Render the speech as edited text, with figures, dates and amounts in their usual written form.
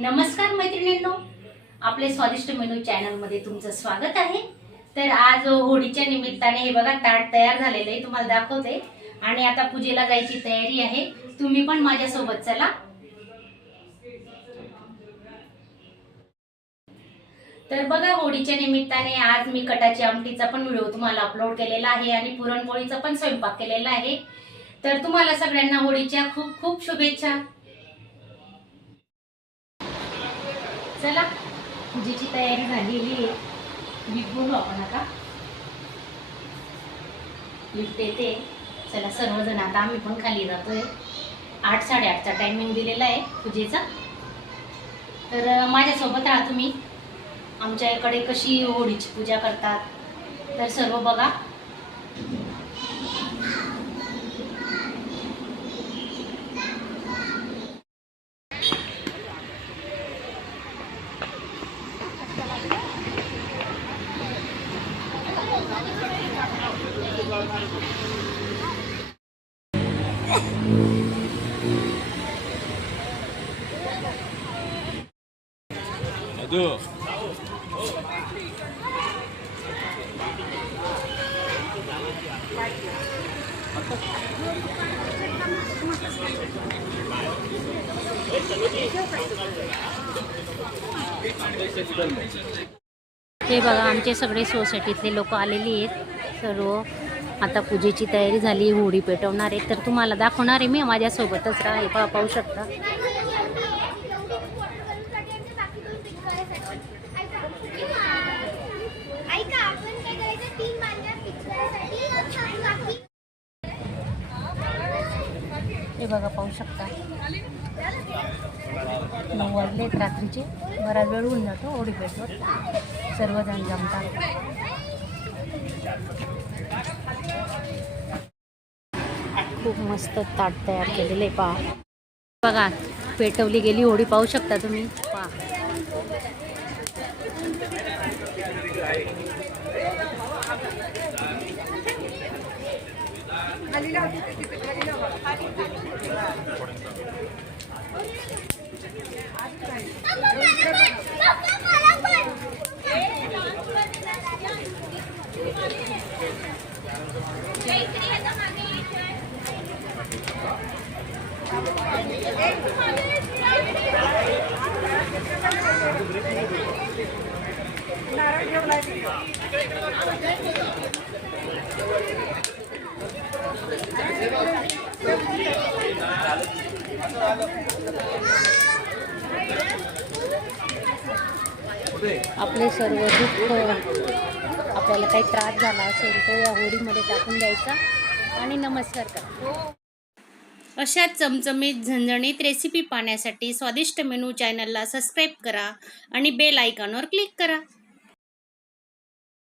नमस्कार मैत्रिणींनो, आपले स्वादिष्ट मेनू चॅनलमध्ये तुमचं स्वागत आहे। तर आज होळीच्या निमित्ताने हे बघा ताट तयार झालेले आहे, तुम्हाला दाखवते। आणि आता पूजेला जायची तयारी आहे, तुम्ही पण माझ्या सोबत चला। तर बघा, होळीच्या निमित्ताने आज मी कटाची आमटीचा पण व्हिडिओ तुम्हाला अपलोड केलेला आहे आणि पुरणपोळीचा पण स्वयंपाक केलेला आहे। तर तुम्हाला सगळ्यांना होळीच्या खूप खूप शुभेच्छा। चला, पूजेची तयारी झालेली आहे। लिफ्ट बोलू आपण आता, लिफ्ट येते। चला सर्वजण, आता आम्ही पण खाली जातोय। 8:30चा टायमिंग दिलेला आहे पूजेचा। तर माझ्यासोबत राहा तुम्ही। आमच्या इकडे कशी होळीची पूजा करतात तर सर्व बघा। हे बघा, आमचे सगळे सोसायटीतले लोक आलेली आहेत सर्व। आता पूजेची तयारी झाली, होळी पेटवणार आहे। तर तुम्हाला दाखवणार आहे मी, माझ्यासोबतच राहा। हे पाहू शकता। हे बघा, पाहू शकता। 9 वाजलेत रात्रीचे, बराच वेळ होऊन जातो होळी पेटवत। सर्वजण जमतात। खूप मस्त ताट तयार केलेले पहा। बघा, पेटवली गेली होळी, पाहू शकता तुम्ही पहा। आपले सर्व दुःख, आपल्याला काही त्रास झाला असेल तर या होळीमध्ये टाकून द्यायचा आणि नमस्कार करा। अशा चमचमीत झणझणीत रेसिपी पाहण्यासाठी स्वादिष्ट मेनू चॅनलला सबस्क्राईब करा आणि बेल आयकॉनवर क्लिक करा।